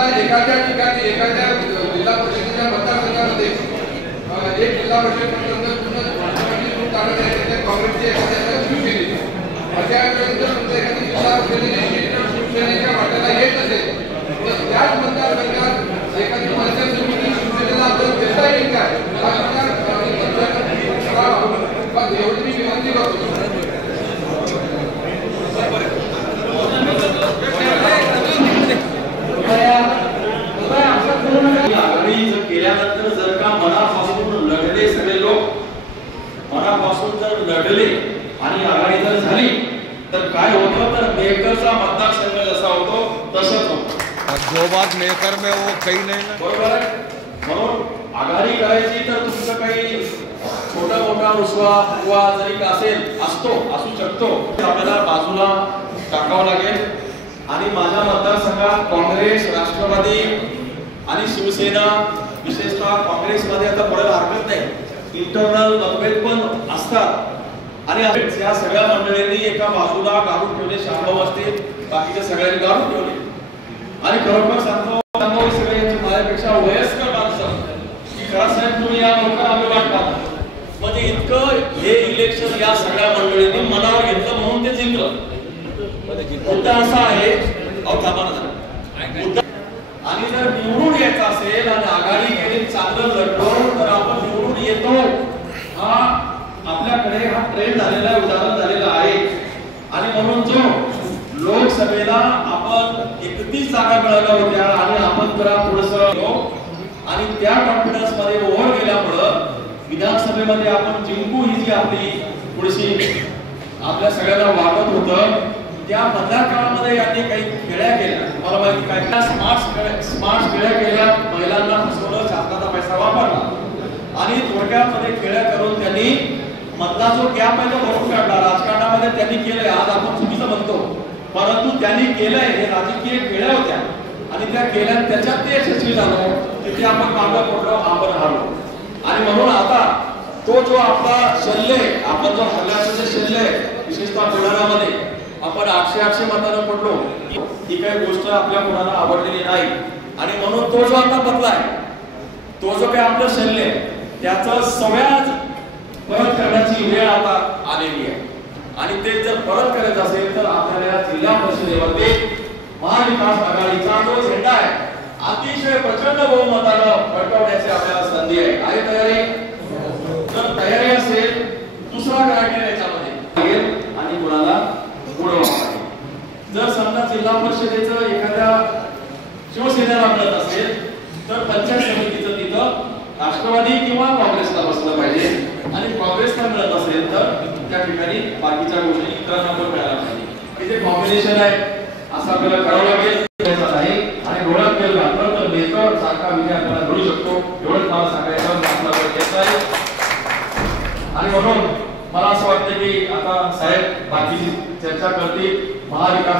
समजा एखाद्या ठिकाणी एखाद्या जिल्हा परिषदेच्या मतदारसंघामध्ये एक जिल्हा परिषद काँग्रेसचे एखाद्या शिवसेनेचे अशा वेळेस समजा एखादी जिल्हा परिषदेची शिवसेनेच्या वाट्याला येत असेल तर त्याच मतदारसंघात एखादी पंचायत समिती शिवसेनेला आपल्याला देता येईल काय हा विचार एवढी मी विनंती करतो. केल्यानंतर जर का मनापासून लढले सगळे लोक मनापासून जर लढले आणि आघाडी जर झाली तर काय होतं तर मेहकरचा मतदारसंघ जसा होतो तसंच होतं. जो बात मेहकर में वो काही नाही ना बरोबर आहे. म्हणून आघाडी करायची तर तुमचं काही छोटा मोठा रुसवा फुगवा जरी असेल असू शकतो आपल्याला बाजूला टाकावं लागेल. आणि माझ्या मतदारसंघात काँग्रेस राष्ट्रवादी आणि शिवसेना विशेषतः काँग्रेसमध्ये आता पडायला हरकत नाही. इंटरनल मतभेद पण असतात आणि या सगळ्या मंडळींनी एका बाजूला काढून ठेवले. शाहभाऊ असतील बाकीच्या सगळ्यांनी काढून ठेवले आणि खरोखर सांगतो सगळे माझ्यापेक्षा वयस्कर माणसं की खरं साहेब तुम्ही या लोकांना आम्ही वाटता म्हणजे इतकं हे इलेक्शन या सगळ्या मंडळींनी मनावर घेतलं म्हणून ते जिंकलं. मुद्दा असा आहे आणि जर निवडून यायचं असेल आणि आघाडी केली चांगलं लढलो तर आपण निवडून येतो हा आपल्याकडे हा ट्रेंड झालेला उदाहरण झालेलं आहे. आणि म्हणून जो लोकसभेला आपण 31 जागा मिळाल्या होत्या आणि आपण जरा थोडंसं आणि त्या कॉन्फिडन्स मध्ये ओव्हर गेल्यामुळं विधानसभेमध्ये आपण जिंकू ही जी आपली थोडीशी आपल्या सगळ्यांना वाटत होतं त्या मधल्या काळामध्ये यांनी काही खेळ्या केल्या. तुम्हाला माहिती काय स्मार्ट खेळ्या केल्या. महिलांना फसवलं शासनाचा पैसा वापरला आणि थोडक्यामध्ये खेळ्या करून त्यांनी मधला जो गॅप आहे तो भरून काढला. राजकारणामध्ये त्यांनी केलंय आज आपण चुकीचं म्हणतो परंतु त्यांनी केलंय हे राजकीय खेळ्या होत्या आणि त्या केल्या त्याच्यात ते यशस्वी झालो तिथे आपण मागं पडलो आपण हरलो. आणि म्हणून आता तो जो आपला शल्य आपण जो हल्ल्याचं जे शल्य विशेषतः बुलढाणामध्ये आपण 800 मतांना पडलो ही काही गोष्ट आपल्या कोणाला आवडलेली नाही. आणि म्हणून तो जो आता बदलाय तो जो काही आपलं शल्य त्याचा सगळ्याच परत करण्याची वेळ आता आलेली आहे. आणि ते जर परत करायचं असेल तर आपल्याला जिल्हा परिषदेमध्ये महाविकास आघाडीचा जो झेंडा आहे अतिशय प्रचंड बहुमतानं पटवण्याची आपल्याला संधी आहे. आहे तयारी? जर तयारी असेल दुसरा क्रायटेरिया याच्यामध्ये आणि कुणाला जर समजा जिल्हा परिषदेचं एखाद्या शिवसेनेला मिळत असेल तर पंचायत समितीचं तिथं राष्ट्रवादी किंवा काँग्रेसला बसलं पाहिजे आणि काँग्रेसला मिळत असेल तर त्या ठिकाणी बाकीच्या गोष्टी इतरांना पण मिळायला पाहिजे. इथे कॉम्बिनेशन आहे असं आपल्याला करावं लागेल आणि डोळ्यात तेल घातलं तर मेकर सारखा विजय आपल्याला घडू शकतो एवढंच मला सांगायचं आपला वेळ घेत आहे. आणि म्हणून मला असं वाटतं की आता साहेब बाकीची चर्चा करतील महाविकास